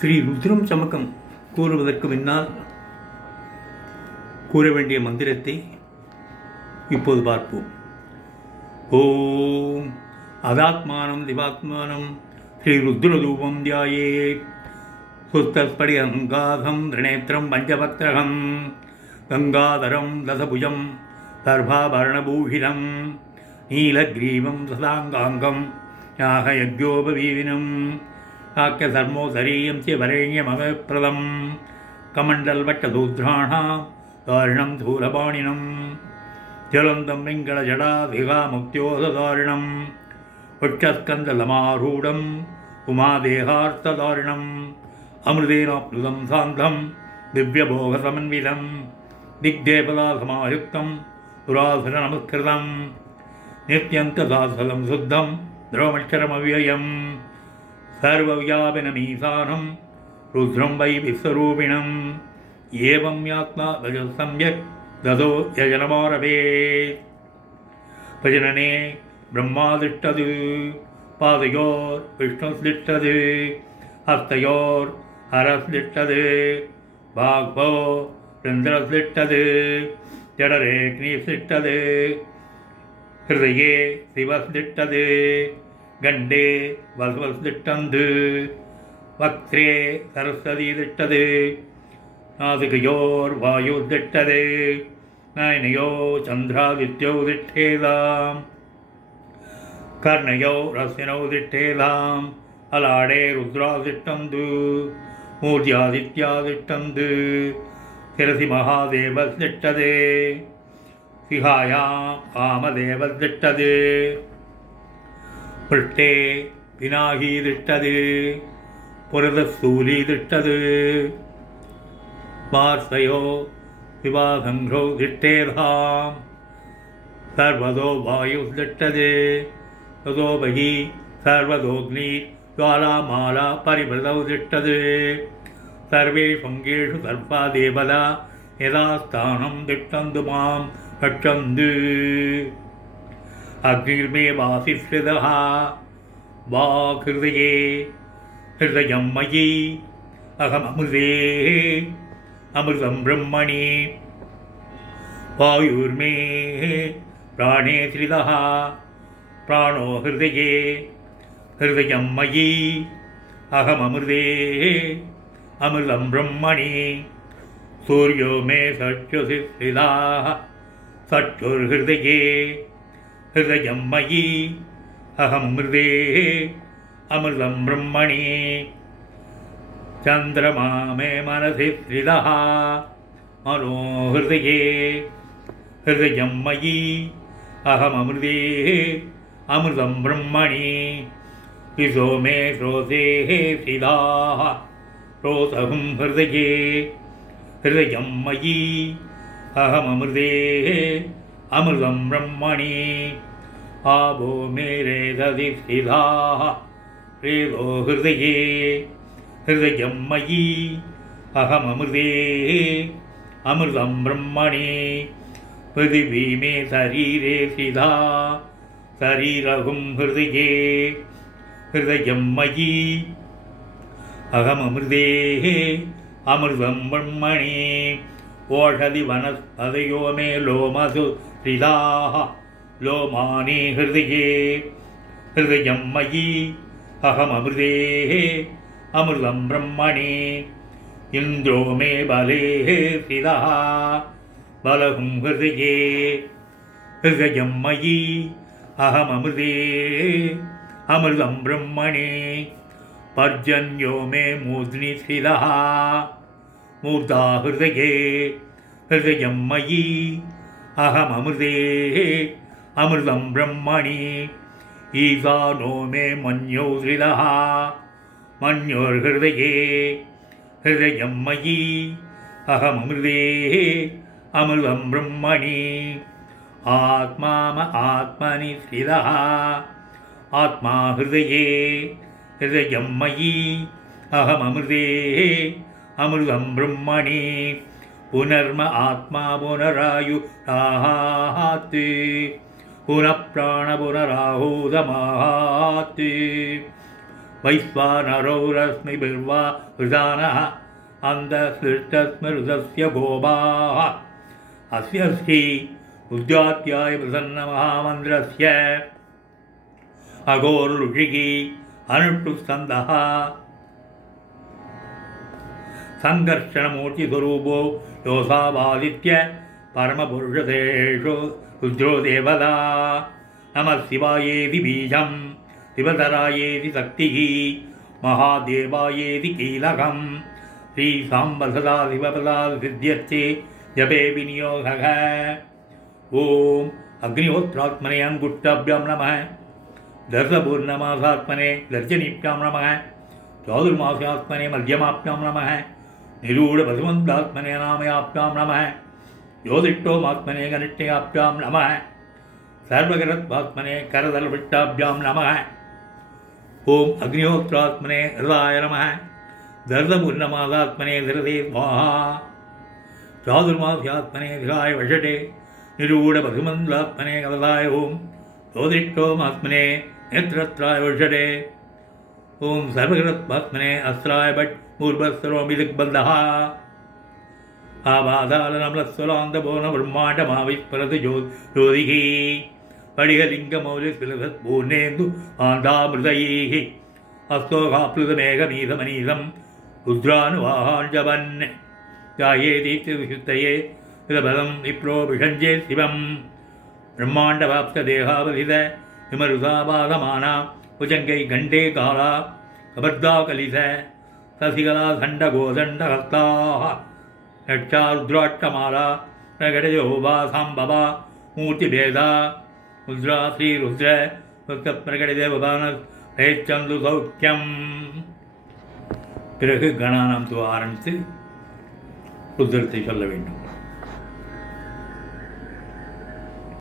ஸ்ரீ ருத்ரம் சமக்கம் கூறுவதற்கு முன்னால் கூற வேண்டிய மந்திரத்தை இப்போது பார்ப்போம். ஓம் அதாத்மானம் திவாத்மானம் ஸ்ரீ ருத்ரதூபம் தியாயே சுஸ்தஸ்படி அங்காதம் திரிநேத்திரம் பஞ்சபக்திரகம் கங்காதரம் தசபுஜம் சர்வாபரணபூஷிதம் நீலக்ரீவம் சதாங்காங்கம் யாகயஜ்யோபவீவினம் ஆக்கிய சர்மோசரீயம் சிவரேண்யமவப்பிரதம் கமண்டல்வட்டசூத்ராணாம் தாரிணம் தூலபாணினம் ஜலந்தம் வெங்கடஜடாதிகாமுக்தியோததாரிணம் உச்சஸ்கந்தலமாரூடம் உமாதேகார்த்ததாரிணம் அமிர்தேனாப்ளுதம் சாந்தம் திவ்யபோகசமன்விதம் திக்தேபதாசமாயுக்தம் சுராசுர நமஸ்கிருதம் நித்யந்தசாசலம் சுத்தம் திரவமட்சரமவ்யயம் சர்வவியாபினமீசானம் ருத்ரம் வை விஸ்வரூபிணம் ஏவம் யாத்மா பஜ சம்யக் ததோ யஜனமாரவே பஜனனே பிரம்மாதிஷ்டது பாதையோர் விஷ்ணுஸ்திஷ்டது ஹஸ்தையோர் ஹரஸ்திஷ்டது பாக்போ இந்திரஸ்திஷ்டது ஜடரேக்னிஸ்திஷ்டது ஹிருதயே சிவஸ்திஷ்டது கண்டே வல்வஸ்திஷ்டந்து வக்த்ரே சரஸ்வதி திஷ்டது நாசிகையோர் வாயுதிஷ்டது நயனயோ சந்திராதித்யோ திஷ்டேதாம் கர்ணயோ ரஸ்யனோ திஷ்டேதாம் அலாடே ருத்ராதிஷ்டந்து மூர்த்தியாதித்யாதிஷ்டந்து சிரசி மகாதேவஸ்திஷ்டது சிகாயாம் காமதேவஸ்திஷ்டது பிருஷ்டே பினாகீதிஷ்டது புரதஸ்தூலீதிஷ்டது பார்ஸ்வயோ விவாசங்க்ரோ திஷ்டேதாம் சர்வதோ வாயுஸ்திஷ்டது ததோ பகி சர்வதோக்னி ஜ்வாலாமாலா பரிமிருதௌ திஷ்டது சர்வே பங்கேஷு சர்வா தேவதா யதாஸ்தானம் திஷ்டந்து மாம் ரட்சந்து அக்னிர்மே வாசிஸ்ருதः வாக்ஹிருதயே ஹிருதயம் மயி அகமமுதே அமிர்தம் பிரம்மணி வாயுர்மே பிராணே ஸ்ரிதः பிராணோ ஹிருதயே ஹிருதயம் மயி அகமமுதே அமிர்தம் பிரம்மணி சூர்யோ மே சச்சுசி ஸ்ரிதः சச்சுர்ஹிருதயே ஹிருதயம் மயி அகமமிருதே அமிர்தம் பிரம்மணி சந்திரமா மே மனசி ஸ்ரிதः மனோ ஹிருதயே ஹிருதயம் மயி அகமமிருதே அமிர்தம் பிரம்மணி திசோ மே ஸ்ரோதே ஸ்ரிதாः ஸ்ரோதகம் ஹிருதயே ஹிருதயம் மயி அகமமிருதே அமிர்தம் பிரம்மணி ஆபோ மே ரேததி ஸ்திதாः ரேதோ ஹிருதயே ஹிருதயம் மயி அகமமிருதே அமிர்தம் பிரம்மணி பிருதிவி மே சரீரே ஸ்திதா சரீரகும் ஹிருதயே ஹிருதயம் மயி அகமமிருதே அமிர்தம் பிரம்மணி ஓஷதி வனஸ்பதயோ மே லோமசு ஸ்ரிதாः லோமானி ஹிருதயே ஹிருதயம் மயி அகமமிருதே அமிர்தம் பிரம்மணி இந்திரோ மே பலே ஸ்ரிதः பலகும் ஹிருதயே ஹிருதயம் மயி அகமமிருதே அமிர்தம் பிரம்மணி பர்ஜன்யோ மே மூர்த்னி ஸ்ரிதः மூர்தா ஹிருதயே ஹிருதயம் மயி அகமமிருதே அமிர்தம் பிரம்மணி ஈசானோ மே மன்யோ ஸ்ரிதः மன்யோர்ஹிருதயே ஹிருதயம் மயி அகமமிருதே அமிர்தம் பிரம்மணி ஆத்மாம ஆத்மனி ஸ்ரிதः ஆத்மா ஹிருதயே ஹிருதயம் மயி அகமமிருதே அமிர்தம் பிரம்மணி புனர்ம ஆத்மா புனராயுராத் புனப்பிராண புனராஹூதமாத் வைஸ்வானரௌரஸ்மி பிர்வா விதானः அந்த சிருஷ்டஸ்மிருதஸ்ய கோபாः அஸ்ய ஸ்ரீ உத்யாத்யாய பிரசன்ன மகாமந்திரஸ்ய அகோர் ருஷிகி அனுஷ்டுஸ்கந்தः சங்கர்ஷணமூர்த்தி ஸ்வரூபோ யோசாவாதித்ய பரமபுருஷதேஷு ருத்ரோ தேவதா நம சிவாயேதி பீஜம் சிவதராயேதி சக்திஹி மகாதேவாயேதி கீலகம் ஸ்ரீ சாம்பசதா சிவபதா சித்தியர்த்தே ஜபே விநியோகः ஓம் அக்னிஹோத்ராத்மனே அங்குஷ்டாபியாம் நமः தர்சபூர்ணமாசாத்மனே தர்ஜனீப்யாம் நமः சாதுர்மாசாத்மனே மத்தியமாப்யாம் நமः நிரூಢபசுமந்தாத்மனே நாமயாப்யாம் நமः யோதிஷ்டோமாத்மனே கனிஷ்டயாப்யாம் நமः சர்வகரத்வாத்மனே கரதலபிஷ்டாப்யாம் நமः ஓம் அக்னிஹோத்ராத்மனே ஹிருதாய நமः தர்சபூர்ணமாசாத்மனே திருதே ஸ்வாஹா சாதுர்மாசாத்மனே திராய வஷடே நிரூಢபசுமந்தாத்மனே கவதாய ஓம் யோதிஷ்டோமாத்மனே நேத்ரத்ராய வஷடே ஓம் சர்வகரத்வாத்மனே அஸ்ராய பட் ஊர்வஸ்வரோமி திக்பந்தः ஆபாதாலநம்லஸ்வராந்தபோன பிரம்மாண்டமாவிஸ்பரது ஜோதிः படிகலிங்கமௌலிஸ்விலசத் பூர்ணேந்து ஆந்தாமிருதைः அஸ்தோகாப்ளுதமேகமீதமனீதம் ருத்ரானுவாஹாஞ்சவன் ஜாயேதீப்திவிசுத்தயே இதபலம் விப்ரோபிஷஞ்சே சிவம் பிரம்மாண்டவாப்ததேகாவலித விமருதாபாதமானா புஜங்கை கண்டே காலா கபர்தாகலித சசிகலா சண்டகோதண்டஹஸ்தாः ரட்சாருத்ராட்டமாலா பிரகடயோபா சாம்பவா மூர்த்திபேதா ருத்ரா ஸ்ரீருத்ர பிரகடதேவபான ரேச்சந்து சௌக்கியம். பிறகு கணானாம் ஆரம்பித்து ருத்ரத்தை சொல்ல வேண்டும்.